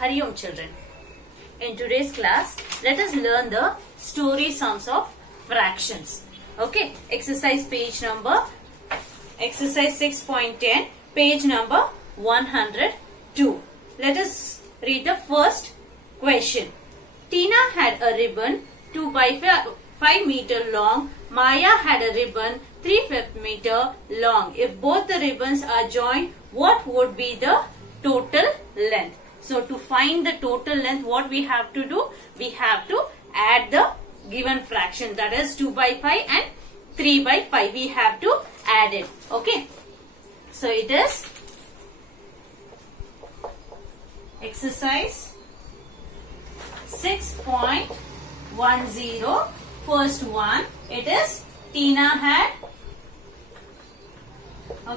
Hari Om children. In today's class, let us learn the story sums of fractions. Okay, exercise 6.10, page number 102. Let us read the first question. Tina had a ribbon 2 by 5 meter long. Maya had a ribbon 3/5 meter long. If both the ribbons are joined, what would be the total length? So to find the total length, what we have to do? We have to add the given fraction, that is 2 by 5 and 3 by 5. We have to add it. Okay. So it is exercise 6.10. First one, it is Tina had.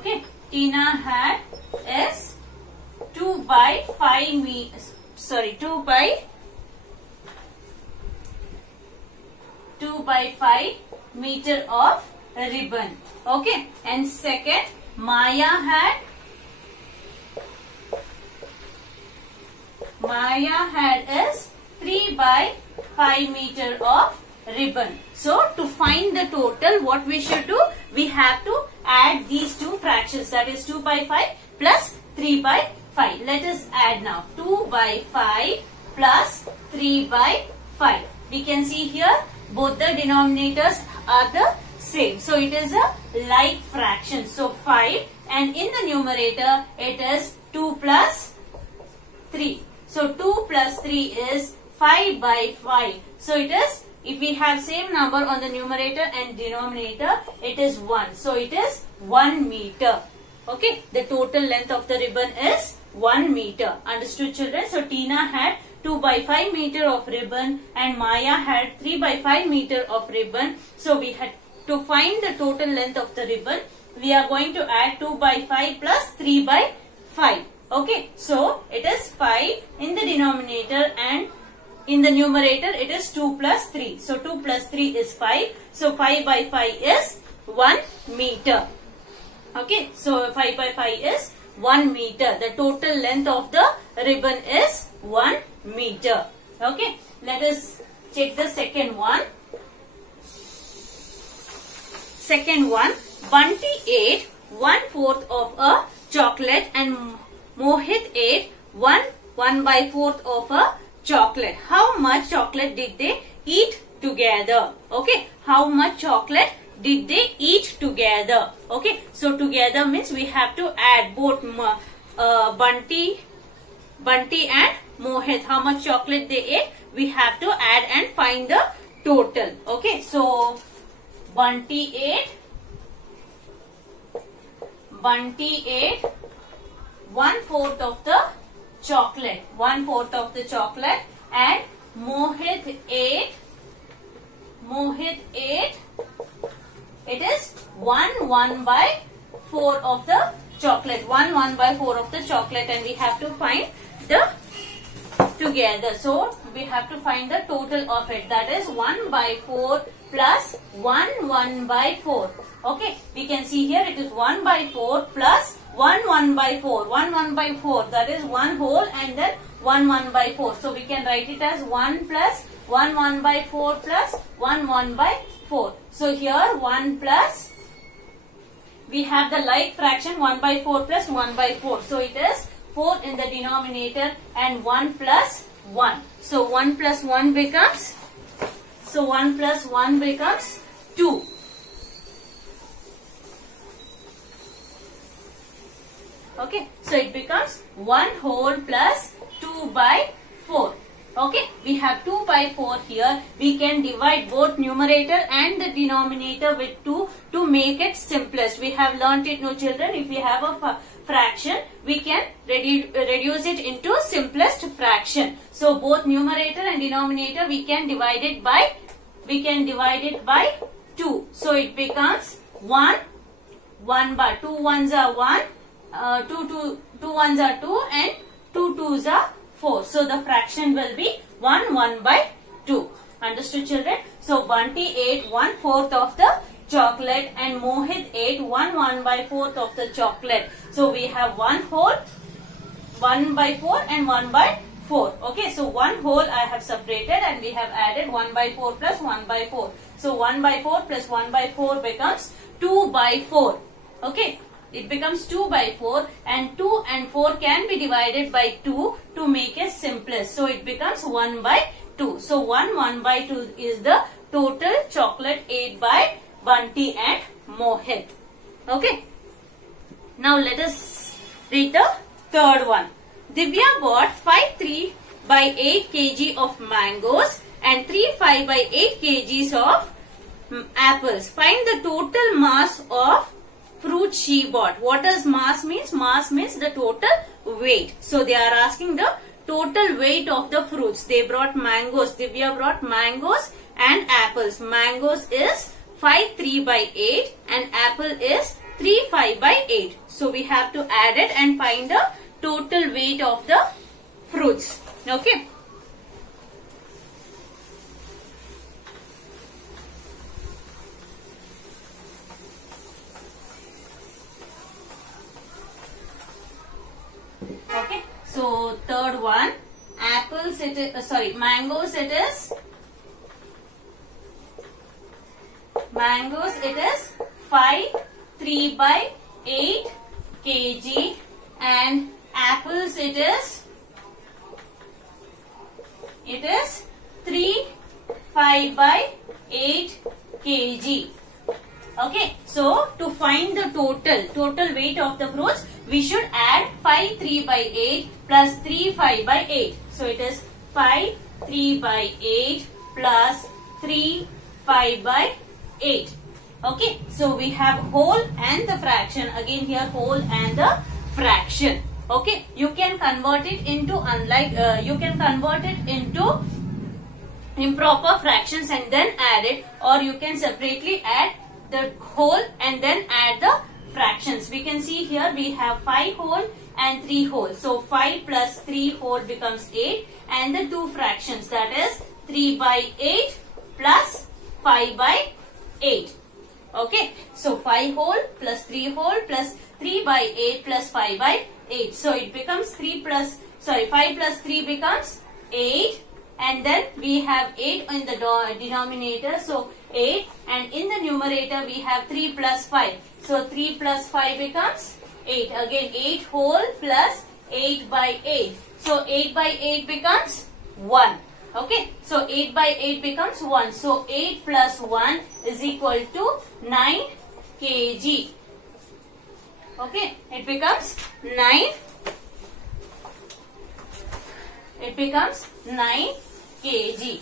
Okay, Tina had is 2 by 5 meter of ribbon. Okay, and second, Maya had is 3 by 5 meter of ribbon. So to find the total, what we should do? We have to add these two fractions, that is 2 by 5 plus 3 by 5. Let us add now. 2 by 5 plus 3 by 5. We can see here both the denominators are the same. So it is a like fraction. So 5, and in the numerator it is 2 plus 3. So 2 plus 3 is 5 by 5. So it is, if we have same number on the numerator and denominator, it is 1. So it is 1 meter. Okay, the total length of the ribbon is 1 meter. Understood children? So Tina had 2 by 5 meter of ribbon and Maya had 3 by 5 meter of ribbon. So we had to find the total length of the ribbon. We are going to add 2 by 5 plus 3 by 5. Okay, so it is 5 in the denominator and in the numerator it is 2 plus 3. So 2 plus 3 is 5. So 5 by 5 is 1 meter. Okay, so 5 by 5 is 1 meter. The total length of the ribbon is 1 meter. Okay, let us check the second one. Second one, Bunty ate 1/4 of a chocolate and Mohit ate 1/4 of a chocolate. How much chocolate did they eat together? Okay, how much chocolate did they eat together? Okay, so together means we have to add both Bunty and Mohit. How much chocolate they ate? We have to add and find the total. Okay, so Bunty ate 1/4 of the chocolate. 1/4 of the chocolate, and Mohit ate. It is 1/4 of the chocolate. 1/4 of the chocolate, and we have to find the together. So we have to find the total of it. That is 1/4 plus 1/4. Okay, we can see here it is 1/4 plus 1/4. 1/4. That is 1 whole and then 1/4. So we can write it as 1 plus 1/4 plus 1/4. So here 1 plus, we have the like fraction 1/4 plus 1/4. So it is 4 in the denominator and 1 plus 1. So 1 plus 1 becomes, 2. Okay, so it becomes 1 whole plus 2 by 4. Okay, we have 2 by 4 here. We can divide both numerator and the denominator with 2 to make it simplest. We have learnt it, no children. If we have a fraction, we can reduce it into simplest fraction. So both numerator and denominator we can divide it by 2. So it becomes 1 by 2 ones are 1. 2 ones are 2 and 2 twos are 4. So the fraction will be 1 by 2. Understood children? So Bunty ate 1/4 of the chocolate and Mohit ate 1/4 of the chocolate. So we have 1 whole, 1/4 and 1/4. 4. Okay, so 1 whole I have separated and we have added 1 by 4 plus 1 by 4. So 1 by 4 plus 1 by 4 becomes 2 by 4. Okay, it becomes 2 by 4 and 2 and 4 can be divided by 2 to make it simplest. So it becomes 1 by 2. So 1 by 2 is the total chocolate ate by Bunty and Mohit. Okay. Now let us read the third one. Divya bought 5 3 by 8 kg of mangoes and 3 5 by 8 kgs of apples. Find the total mass of fruit she bought. What does mass means? Mass means the total weight. So they are asking the total weight of the fruits. They brought mangoes. Divya brought mangoes and apples. Mangoes is 5 3 by 8 and apple is 3 5 by 8. So we have to add it and find the total weight of the fruits. Okay. Okay. So third one, apples it is, mangoes it is. Mangoes it is 5 3 by 8 kg and apples it is 3 5 by 8 kg. Okay, so to find the total weight of the fruits, we should add 5 3 by 8 plus 3 5 by 8. So it is 5 3 by 8 plus 3 5 by 8. Okay, so we have whole and the fraction. Again here whole and the fraction. Okay, you can convert it into improper fractions and then add it, or you can separately add the whole and then add the fractions. We can see here we have 5 whole and 3 whole. So 5 plus 3 whole becomes 8 and the 2 fractions, that is 3 by 8 plus 5 by 8. Okay, so 5 whole plus 3 whole plus 3 by 8 plus 5 by 8. So it becomes 5 plus 3 becomes 8 and then we have 8 in the denominator. So 8 and in the numerator we have 3 plus 5. So 3 plus 5 becomes 8. Again 8 whole plus 8 by 8. So 8 by 8 becomes 1. Okay, so 8 by 8 becomes 1. So 8 plus 1 is equal to 9 kg. Okay, it becomes 9. It becomes 9 kg.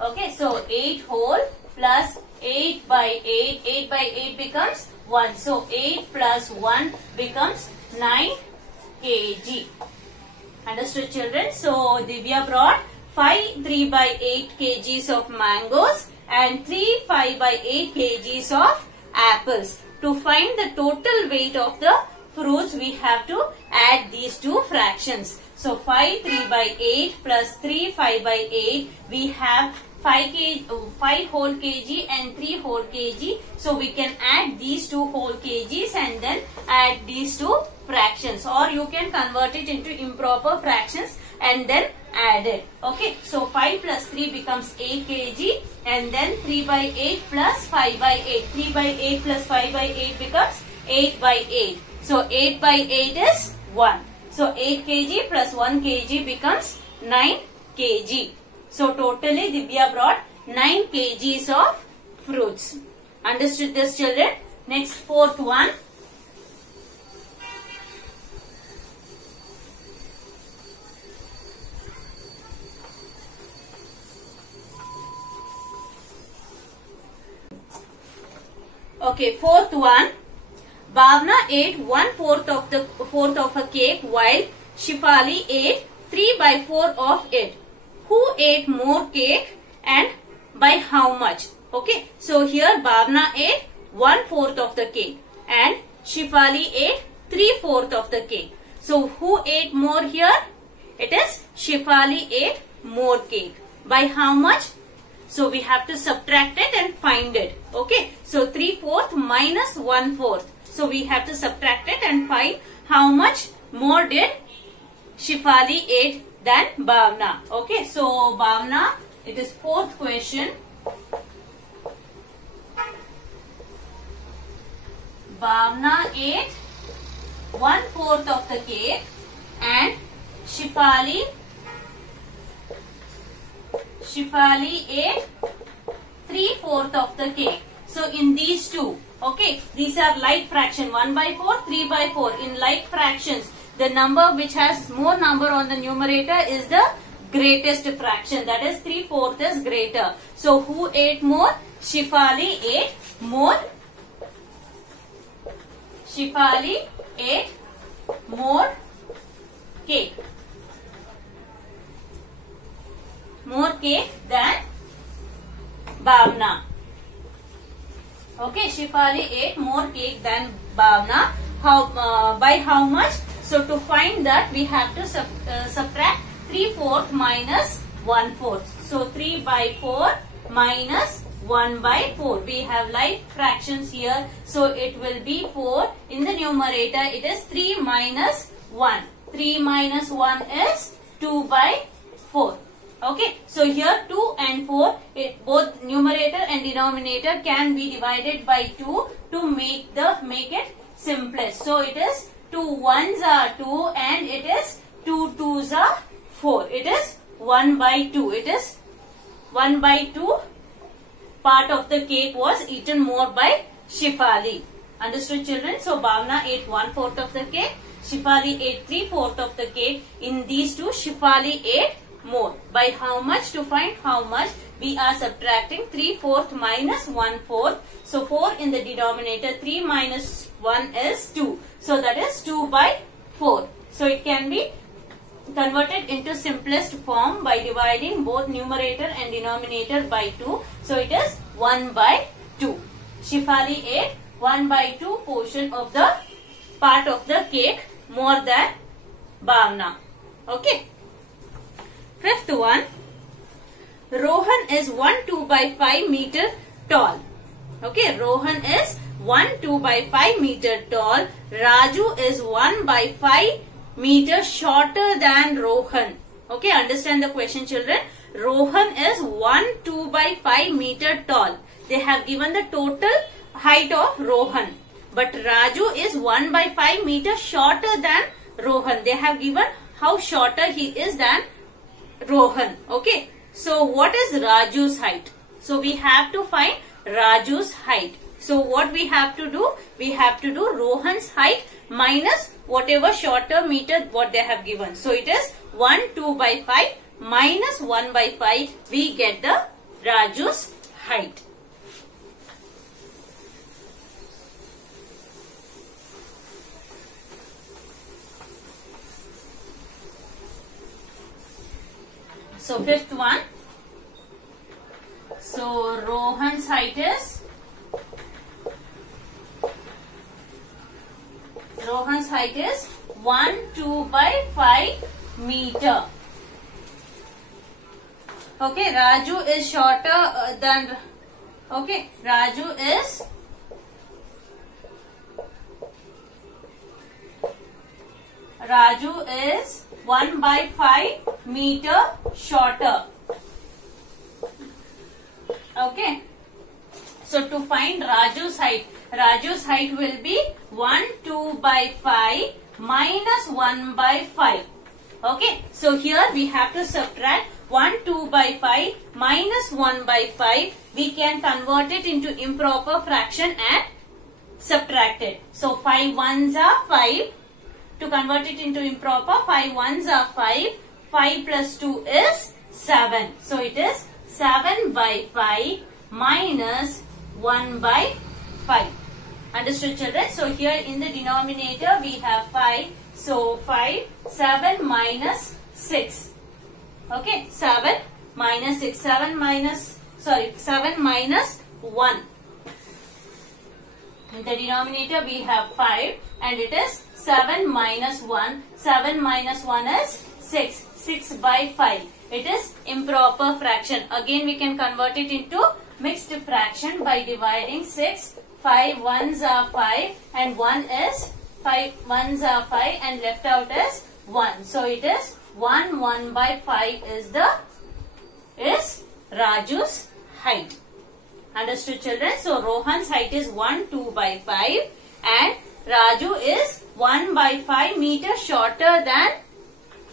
Okay, so 8 whole plus 8 by 8. 8 by 8 becomes 1. So 8 plus 1 becomes 9 kg. Understood, children? So Divya brought 5 3 by 8 kgs of mangoes and 3 5 by 8 kgs of apples. To find the total weight of the fruits, we have to add these two fractions. So 5 3 by 8 plus 3 5 by 8, we have 5 whole kg and 3 whole kg. So we can add these 2 whole kgs and then add these two fractions, or you can convert it into improper fractions and then add it. Okay, so 5 plus 3 becomes 8 kg and then 3 by 8 plus 5 by 8. 3 by 8 plus 5 by 8 becomes 8 by 8. So 8 by 8 is 1. So 8 kg plus 1 kg becomes 9 kg. So totally Divya brought 9 kgs of fruits. Understood this, children? Next, fourth one. Okay, fourth one. Bhavna ate 1/4 of a cake while Shifali ate 3 by 4 of it. Who ate more cake and by how much? Okay, so here Bhavna ate 1/4 of the cake and Shifali ate 3/4 of the cake. So who ate more here? It is Shifali ate more cake. By how much? So we have to subtract it and find it. Okay, so 3/4 minus 1/4. So we have to subtract it and find how much more did Shifali ate than Bhavna. Okay, so Bhavna, it is fourth question. Bhavna ate 1/4 of the cake and Shefali ate 3/4 of the cake. So in these two, okay, these are like fraction, 1/4, 3/4. In like fractions, the number which has more number on the numerator is the greatest fraction. That is 3/4 is greater. So who ate more? Shefali ate more. Shefali ate more cake. More cake than Bhavna. Okay, Shefali ate more cake than Bhavna. By how much? So to find that, we have to subtract 3/4 minus 1/4. So 3/4 minus 1/4. We have like fractions here. So it will be 4. In the numerator, it is 3 minus 1. 3 minus 1 is 2/4. Okay, so here 2 and 4, both numerator and denominator can be divided by 2 to make it simplest. So it is 2 1s are 2 and it is 2 2s are 4. It is 1/2. It is 1/2 part of the cake was eaten more by Shefali. Understood, children? So Bhavna ate 1/4 of the cake. Shefali ate 3/4 of the cake. In these two, Shefali ate more. By how much? To find how much, we are subtracting 3/4 minus 1/4. So 4 in the denominator, 3 minus 1 is 2. So that is 2/4. So it can be converted into simplest form by dividing both numerator and denominator by 2. So it is 1/2. Shefali ate 1/2 portion of the part of the cake more than Bhavna. Okay. Fifth one, Rohan is 1 2/5 meter tall. Okay, Rohan is 1 2/5 meter tall. Raju is 1/5 meter shorter than Rohan. Okay, understand the question, children. Rohan is 1 2/5 meter tall. They have given the total height of Rohan. But Raju is 1/5 meter shorter than Rohan. They have given how shorter he is than Rohan. Okay. So what is Raju's height? So we have to find Raju's height. So what we have to do? We have to do Rohan's height minus whatever shorter meter what they have given. So it is 1 2/5 minus 1/5. We get the Raju's height. So fifth one. So Rohan's height is 1 2/5 meter. Okay, Raju is shorter than. Okay, Raju is 1/5 meter shorter. Okay. So to find Raju's height will be 1 2/5 minus 1/5. Okay. So here we have to subtract 1 2/5 minus 1/5. We can convert it into improper fraction and subtract it. So 5 1s are 5. To convert it into improper, 5 1s are 5. 5 plus 2 is 7. So it is 7/5 minus 1/5. Understood, children? So here in the denominator we have 5. So 5, 7 minus 6. Okay, 7 minus 6. 7 minus 1. In the denominator we have 5 and it is 7 minus 1. 7 minus 1 is 6. 6/5. It is improper fraction. Again we can convert it into mixed fraction by dividing 6. 5 1s are 5 and 1 is 5 1s are 5 and left out is 1. So it is 1 by 5 is Raju's height. Understood, children? So Rohan's height is 2 by 5 and Raju is 1 by 5 meters shorter than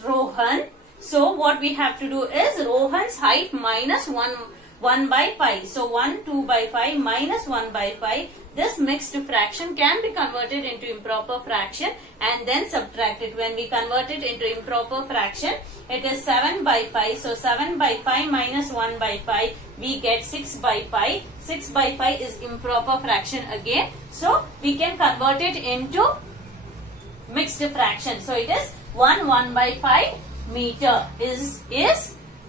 Rohan. So what we have to do is Rohan's height minus 1 by 5. So 2 by 5 minus 1 by 5. This mixed fraction can be converted into improper fraction and then subtracted. When we convert it into improper fraction, it is 7 by 5. So 7 by 5 minus 1 by 5, we get 6 by 5. 6 by 5 is improper fraction again. So we can convert it into mixed fraction. So it is 1 by 5 meter is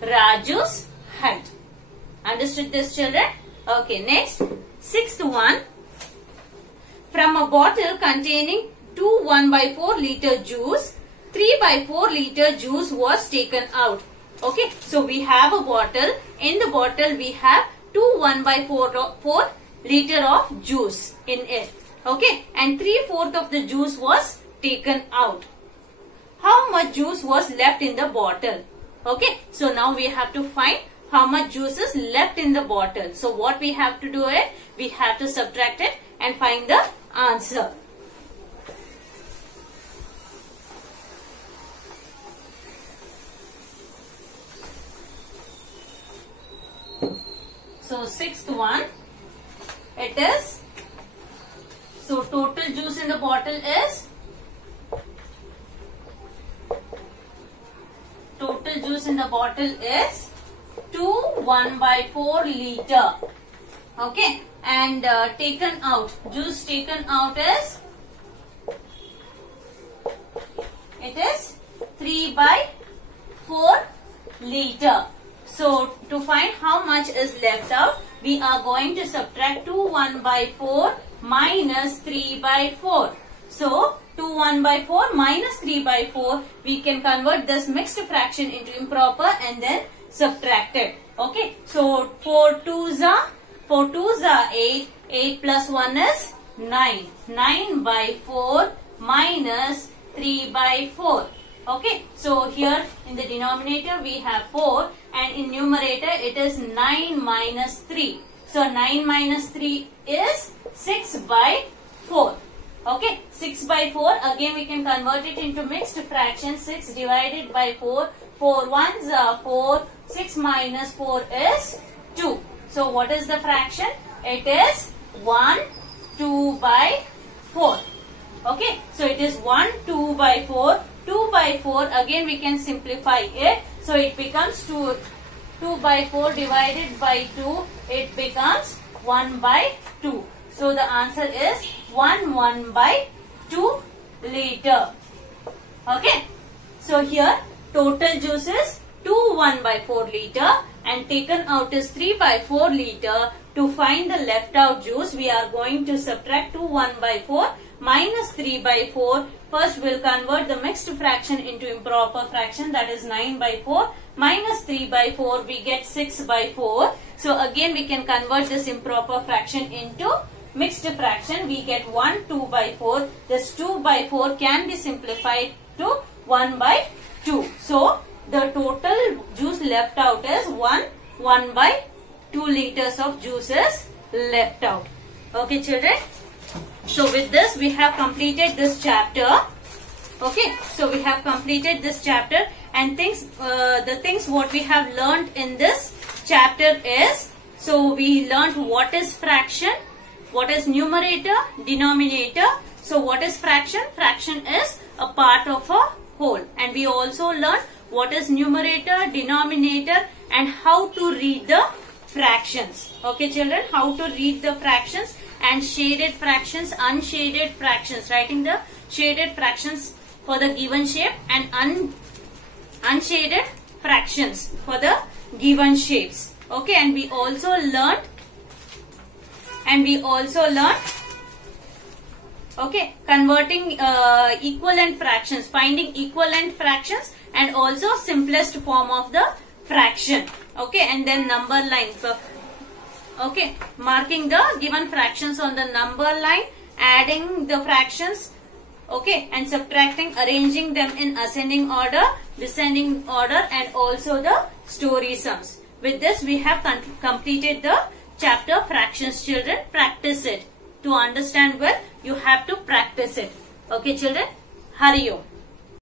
Raju's height. Understood this, children? Okay, next, sixth one. From a bottle containing 2 1 by 4 liter juice, 3 by 4 liter juice was taken out. Okay, so we have a bottle. In the bottle we have 2 1 by 4 liter of juice in it. Okay, and 3/4 of the juice was taken out. How much juice was left in the bottle? Okay, so now we have to find how much juice is left in the bottle. So what we have to do is, we have to subtract it and find the answer. So sixth one, it is, so total juice in the bottle is, total juice in the bottle is 2 1 by 4 liter. Okay, and taken out, juice taken out is, it is 3 by 4 liter. So to find how much is left out, we are going to subtract 2 1 by 4 minus 3 by 4. So 2 1 by 4 minus 3 by 4, we can convert this mixed fraction into improper and then subtract it. Okay, so 4 2s are 8, 8 plus 1 is 9, 9 by 4 minus 3 by 4. Okay, so here in the denominator we have 4 and in numerator it is 9 minus 3. So 9 minus 3 is 6 by 4. Okay, 6 by 4, again we can convert it into mixed fraction. 6 divided by 4, 4 1s are 4, 6 minus 4 is 2. So what is the fraction? It is 1 2 by 4. Okay, so it is 1 2 by 4. 2 by 4, again we can simplify it. So it becomes 2 by 4 divided by 2, it becomes 1 by 2. So the answer is 1 by 2 liter. Okay, so here total juice is 2 1 by 4 liter and taken out is 3 by 4 liter. To find the left out juice, we are going to subtract 2 1 by 4 minus 3 by 4. First we'll convert the mixed fraction into improper fraction, that is 9 by 4 minus 3 by 4, we get 6 by 4. So again we can convert this improper fraction into mixed fraction. We get 1 2 by 4. This 2 by 4 can be simplified to 1 by 2. So the total juice left out is 1 by 2 liters of juice is left out. Okay, children. So with this we have completed this chapter. Okay, so we have completed this chapter and the things what we have learned in this chapter is, so we learned what is fraction, what is numerator, denominator. So what is fraction? Fraction is a part of a whole, and we also learned what is numerator, denominator, and how to read the fractions. Okay, children, how to read the fractions and shaded fractions, unshaded fractions, writing the shaded fractions for the given shape and unshaded fractions for the given shapes. Okay, and we also learned okay, converting equivalent fractions, finding equivalent fractions, and also simplest form of the fraction. Okay, and then number line. So, okay, marking the given fractions on the number line, adding the fractions Okay, and subtracting, arranging them in ascending order, descending order, and also the story sums. With this, we have completed the chapter fractions. Children, practice it. To understand well, you have to practice it. Okay, children, Hari Om.